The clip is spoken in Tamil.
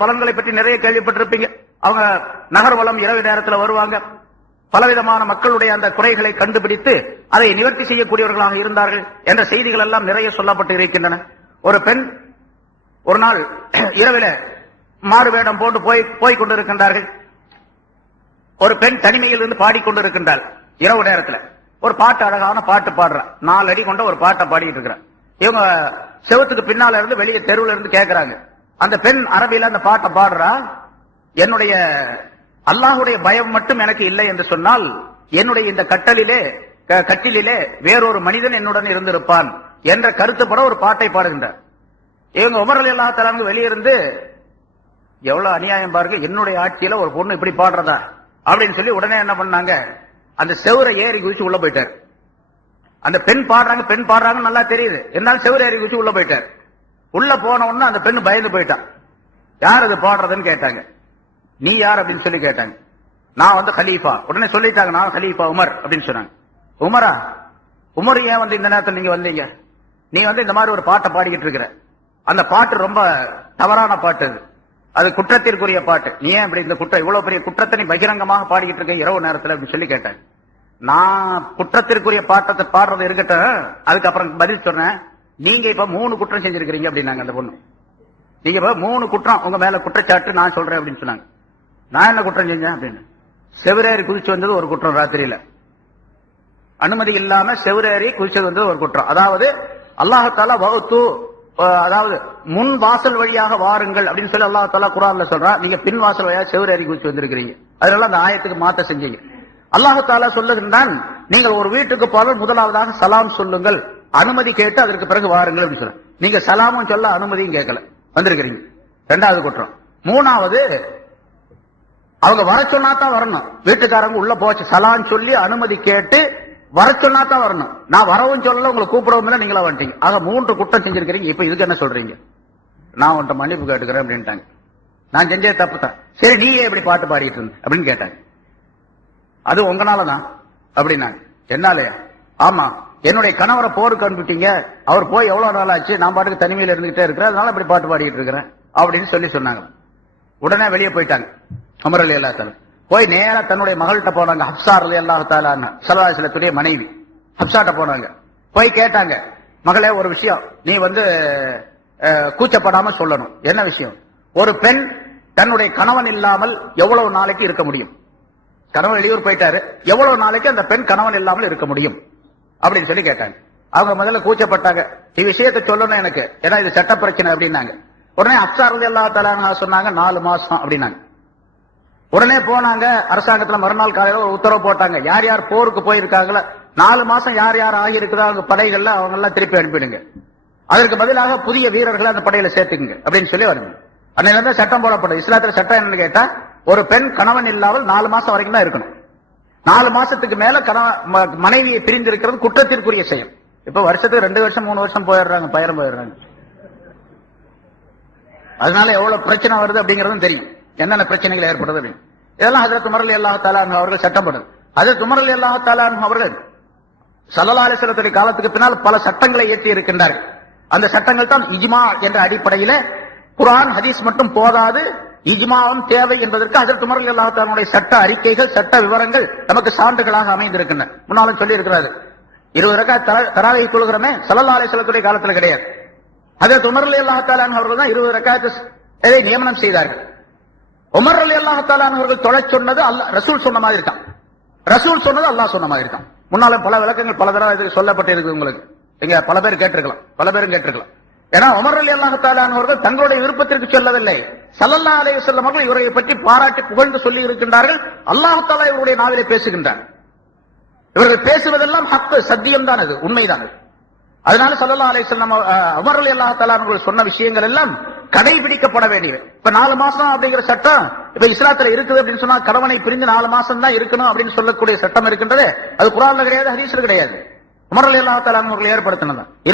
பலன்களை பற்றி நிறைய கேள்விப்பட்டிருப்பீங்க. அவங்க நகர்வலம் இரவு நேரத்தில் வருவாங்க. பலவிதமான மக்களுடைய அந்த குறைகளை கண்டுபிடித்து அதை நிவர்த்தி செய்யக்கூடியவர்களாக இருந்தார்கள் என்ற செய்திகள் எல்லாம் நிறைய சொல்லப்பட்டு இருக்கின்றன. ஒரு பெண் ஒரு நாள் இரவில மாறு வேடம் போட்டு போய் கொண்டிருக்கின்றார்கள். ஒரு பெண் தனிமையில் இருந்து பாடிக்கொண்டிருக்கின்றாள். இரவு நேரத்தில் ஒரு பாட்டு, அழகான பாட்டு பாடுறான். 4 அடி கொண்ட ஒரு பாட்டை பாடிட்டு இருக்கிறான். இவங்க செவத்துக்கு பின்னால இருந்து வெளியே தெருவில் இருந்து கேட்கிறாங்க. அந்த பெண் அரபியில அந்த பாட்டை பாடுறா. என்னுடைய அல்லாஹுடைய பயம் மட்டும் எனக்கு இல்லை என்று சொன்னால் என்னுடைய இந்த கட்டிலே வேறொரு மனிதன் என்னுடன் இருந்திருப்பான் என்ற கருத்துப்பட ஒரு பாட்டை பாடுகின்றார். இவங்க உமர் ரலியல்லாஹு தஆலா வெளியிருந்து, எவ்வளவு அநியாயம் பாருங்க, என்னுடைய ஆட்சியில ஒரு பொண்ணு இப்படி பாடுறதா அப்படின்னு சொல்லி உடனே என்ன பண்ணாங்க, அந்த செவரை ஏறி குதிச்சு உள்ள போயிட்டார். அந்த பெண் பாடுறாங்க நல்லா தெரியுது, இருந்தாலும் செவரை ஏறி குதிச்சு உள்ள போயிட்டார். உள்ள போன உடனே அந்த பெண் பயந்து போயிட்டான். யார் அது பாடுறதுன்னு கேட்டாங்க. நீ யார் அப்படின்னு சொல்லி கேட்டாங்க. நான் வந்து கலீஃபா. உடனே சொல்லிட்டாங்க, நான் கலீஃபா உமர் அப்படின்னு சொன்னாங்க. உமரா? உமர் ஏன் இந்த நேரத்தில் நீங்க வந்தீங்க? நீ இந்த மாதிரி ஒரு பாட்டை பாடிக்கிட்டு இருக்கிற. அந்த பாட்டு ரொம்ப தவறான பாட்டு, அது குற்றத்திற்குரிய பாட்டு. நீ ஏன் இப்படி இந்த குற்றம், இவ்வளவு பெரிய குற்றத்தை நீ பகிரங்கமாக பாடிக்கிட்டு இருக்க இரவு நேரத்தில் அப்படின்னு சொல்லி கேட்டாங்க. நான் குற்றத்திற்குரிய பாட்டத்தை பாடுறது இருக்கட்டும், அதுக்கப்புறம் பதில் சொன்னேன். நீங்க இப்ப 3 குற்றம் செஞ்சிருக்கிறீங்க அப்படின்னாங்க அந்த பொண்ணு. நீங்க இப்ப 3 குற்றம் உங்க மேல குற்றச்சாட்டு நான் சொல்றேன் அப்படின்னு சொன்னாங்க. நான் என்ன குற்றம் செஞ்சேன் அப்படின்னு. செவரேறி குதிச்சு வந்தது ஒரு குற்றம். ராத்திரியில அனுமதி இல்லாம செவரேறி குதிச்சது வந்தது ஒரு குற்றம். அதாவது அல்லாஹ் தஆலா வகுத்து, அதாவது முன் வாசல் வழியாக வாருங்கள் அப்படின்னு சொல்லி அல்லாஹ் தஆலா குர்ஆன்ல சொல்றான். நீங்க பின் வாசல் வழியாக செவரேறி குதிச்சு வந்திருக்கிறீங்க. அதனால அந்த ஆயத்துக்கு மாத்த செஞ்சீங்க. அல்லாஹ் தஆலா சொல்லுகின்றான், நீங்கள் ஒரு வீட்டுக்கு போல முதலாவதாக சலாம் சொல்லுங்கள், அனுமதி கேட்டு அதற்கு பிறகு வாருங்கள் அப்படின்னு சொல்ல. நீங்க சலாமும் சொல்ல அனுமதியும் கேட்கல, வந்திருக்கிறீங்க. 2வது குற்றம். 3வது, அவங்க வர சொன்னா தான் வரணும். வீட்டுக்காரங்க உள்ள போச்சு, சலான்னு சொல்லி அனுமதி கேட்டு வர சொன்னா தான் வரணும். நான் வரவும் சொல்லல, உங்களை கூப்பிடவும் இல்லை, நீங்களா வந்துட்டீங்க. ஆக 3 குற்றம் செஞ்சிருக்கிறீங்க. இப்ப இதுக்கு என்ன சொல்றீங்க? நான் உன்ட்ட மன்னிப்பு கேட்டுக்கிறேன் அப்படின்ட்டாங்க. நான் செஞ்சே தப்பு தான். சரி, நீ ஏன் இப்படி பாட்டு பாடிட்டு இருந்த அப்படின்னு கேட்டாங்க. அது உங்களாலதான் அப்படின்னாங்க. என்னாலயா? ஆமா, என்னுடைய கணவரை போருக்கு அனுப்பிட்டீங்க, அவர் போய் எவ்வளவு நாள் ஆச்சு, நான் பாட்டுக்கு தனிமையில இருந்துகிட்டே இருக்கிறேன், அதனால இப்படி பாட்டு பாடிட்டு இருக்கிறேன் அப்படின்னு சொல்லி சொன்னாங்க. உடனே வெளியே போயிட்டாங்க உமர் ரலியல்லாஹு தஆலா. போய் நேரா தன்னுடைய மகள்கிட்ட போனாங்க. ஹப்ஸா ரலியல்லாஹு தஆலா ஸல்லல்லாஹு அலைஹி வஸல்லம் மனைவி ஹப்ஸாட்ட போனாங்க. போய் கேட்டாங்க, மகளே ஒரு விஷயம் நீ கூச்சப்படாம சொல்லணும். என்ன விஷயம்? ஒரு பெண் தன்னுடைய கணவன் இல்லாமல் எவ்வளவு நாளைக்கு இருக்க முடியும்? கணவன் வெளியூர் போயிட்டாரு, எவ்வளவு நாளைக்கு அந்த பெண் கணவன் இல்லாமல் இருக்க முடியும் அப்படின்னு சொல்லி கேட்டாங்க. அவங்க முதல்ல கூச்சப்பட்டாங்க. விஷயத்தை சொல்லணும் எனக்கு, ஏன்னா இது சட்ட பிரச்சனை அப்படின்னாங்க. உடனே ஹப்ஸா ரலியல்லாஹு தஆலா சொன்னாங்க 4 மாசம் அப்படின்னாங்க. உடனே போனாங்க அரசாங்கத்துல. மறுநாள் காலையில ஒரு உத்தரவு போட்டாங்க, யார் யார் போருக்கு போயிருக்காங்களோ 4 மாசம் யார் யார் ஆகியிருக்குதோ அவங்க படைகள்ல அவங்க எல்லாம் திருப்பி அனுப்பிடுங்க, அதற்கு பதிலாக புதிய வீரர்களை அந்த படையில சேர்த்துக்குங்க அப்படின்னு சொல்லி வருங்க. அன்னையில சட்டம் போடப்படும். இஸ்லாத்துல சட்டம் என்னன்னு கேட்டா, ஒரு பெண் கணவன் இல்லாமல் 4 மாசம் வரைக்கும் தான் இருக்கணும். 4 மாசத்துக்கு மேல மனைவியை பிரிந்து இருக்கிறது குற்றத்திற்குரிய செயல். இப்ப வருஷத்துக்கு 2 வருஷம் 3 வருஷம் போயிடுறாங்க, பயணம் போயிடுறாங்க. அதனால எவ்வளவு பிரச்சனை வருது அப்படிங்கறதும் தெரியும், என்னென்ன பிரச்சனைகள் ஏற்படுது அப்படின்னு. இதெல்லாம் ஹஜ்ரத் உமர் ரலியல்லாஹு தஆலா அவர்கள் சட்டம் போடுது. ஹஜ்ரத் உமர் ரலியல்லாஹு தஆலா அவர்கள் ஸல்லல்லாஹு அலைஹி வஸல்லம் காலத்துக்கு பின்னால் பல சட்டங்களை இயற்றி இருக்கின்றார்கள். அந்த சட்டங்கள் தான் இஜ்மா என்ற அடிப்படையில, குர்ஆன் ஹதீஸ் மட்டும் போதாது, இஜ்மாவும் தேவை என்பதற்கு ஹஜ்ரத் உமர் ரலியல்லாஹு தஆலாவுடைய சட்ட அறிக்கைகள், சட்ட விவரங்கள் நமக்கு சான்றுகளாக அமைந்திருக்கின்றன. முன்னாலும் சொல்லி இருக்கிறாரு, 20 ரக்காத் தராவீஹ் தொழுகிறோமே, ஸல்லல்லாஹு அலைஹி வஸல்லம் காலத்துல கிடையாது. ஹஜ்ரத் உமர் ரலியல்லாஹு தஆலா அவர்கள் தான் 20 ரக்காத் நியமனம் செய்தார்கள். உமர் ரலியல்லாஹு தஆலா அவர்கள் தொழச் சொன்னது ரசூல் சொன்ன மாதிரி தான், ரசூல் சொன்னது அல்லாஹ் சொன்ன மாதிரி தான். முன்னால பல விளக்கங்கள் பல தடவை இதுக்கு சொல்லப்பட்டிருக்கு. உங்களுக்கு இங்க பல பேர் கேட்டிருக்கலாம், பல பேரும் கேட்டிருக்கலாம். ஏன்னா உமர் ரலியல்லாஹு தஆலா அவர்கள் தங்களுடைய விருப்பத்திற்கு சொல்லவில்லை. ஸல்லல்லாஹு அலைஹி வஸல்லம் அவர்கள் இவரை பற்றி பாராட்டி புகழ்ந்து சொல்லி இருக்கின்றார்கள். அல்லாஹ் தஆலா இவருடைய நாவிலே பேசுகின்றார். இவர்கள் பேசுவதெல்லாம் ஹக்கு, சத்தியம் தான், அது உண்மைதான். அதனால ஸல்லல்லாஹு அலைஹி வஸல்லம் உமர் ரலியல்லாஹு தஆலா அவர்கள் சொன்ன விஷயங்கள் எல்லாம் கடைபிடிக்கப்பட வேண்டியது. இப்ப 4 மாசம் அப்படிங்கிற சட்டம் இப்ப இஸ்லாத்துல இருக்குது அப்படின்னு சொன்னா, கணவனை பிரிந்து 4 மாசம் தான் இருக்கணும் அப்படின்னு சொல்லக்கூடிய சட்டம் இருக்கின்றது. அது குர்ஆன்ல கிடையாது, ஹதீஸ்ல கிடையாது. உமர் ரலியல்லாஹு தஆலா அவர்கள் ஏற்படுத்தினது.